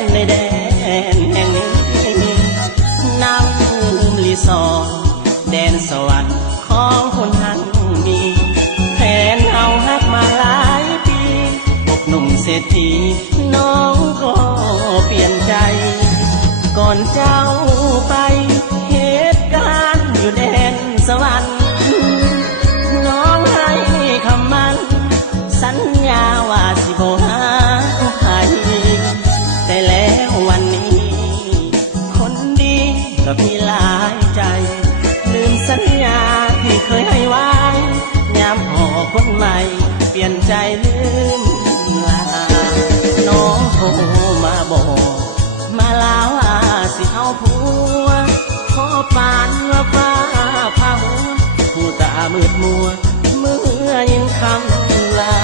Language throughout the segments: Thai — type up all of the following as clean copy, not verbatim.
นในแดนแห่งนี้น้ำลีสอแดนสวรรค์ของคนหันมีแฟนเฮาฮักมาหลายปีพบหนุ่มเศรษฐีน้องก็เปลี่ยนใจก่อนเจ้าไปเหตุการณ์อยู่แดนสวรรค์น้องให้คำมันสัญญาว่าสิบ่หาใครแต่แล้ววันนี้คนดีก็มีหลายใจลืมสัญญาที่เคยให้ไว้ยามพอคนใหม่เปลี่ยนใจลืมลาน้องโทรมาบอกมาลาว่าสิเอาผัวขอปานว่าฟ้าพาหัวผู้ตามืดมัวเมื่อยินคำลา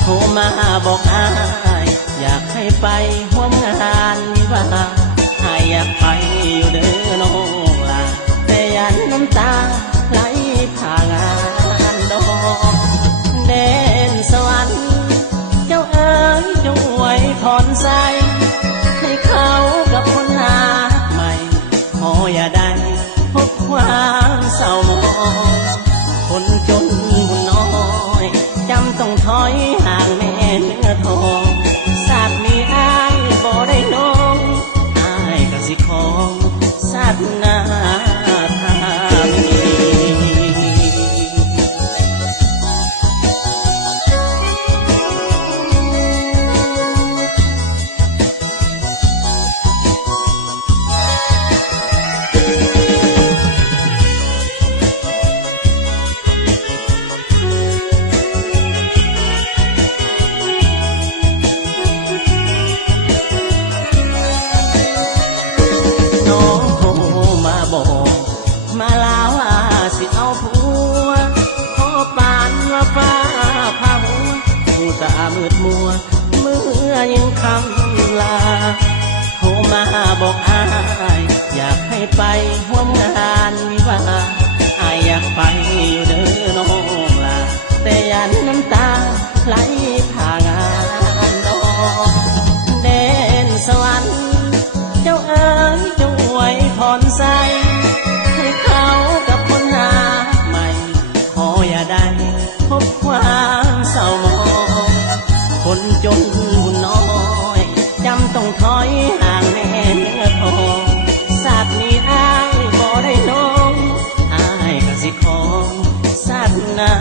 โทรมาบอกอายอยากให้ไปร่วมงานวิวาอายอยากไปอยู่เด้อน้องลาแต่ยันน้ำตาไหลผ่างานดอกแดนสวรรค์เจ้าเอ๋ยจงอวยพรใส่ให้เขากับคนหาใหม่ขออย่าได้พบความเศร้าหมองคนจนบุญน้อยจำต้องถอยห่างแม่เนื้อทองศาสตร์นี้อายบ่ได้น้องอายก็สิของศาสนาธรรมมาลาว่าสิเอาผัวขอปานว่าฟ้าพาหัวผู้ตามืดมัวเมื่อยังคำลาโทรมาบอกอายอยากให้ไปร่วมงานวิวาอายอยากไปอยู่เด้อน้องลาแต่ยันน้ำตาไหลผ่างานดอกแดนสวรรค์เจ้าเอ๋ยจงอวยพรใส่ให้เขากับคนหาใหม่ขออย่าได้พบความเศร้าหมองคนจนบุญน้อยจำต้องถอยห่างแม่เนื้อทองศาสตร์นี้อายบ่ได้น้องอายก็สิของศาสนา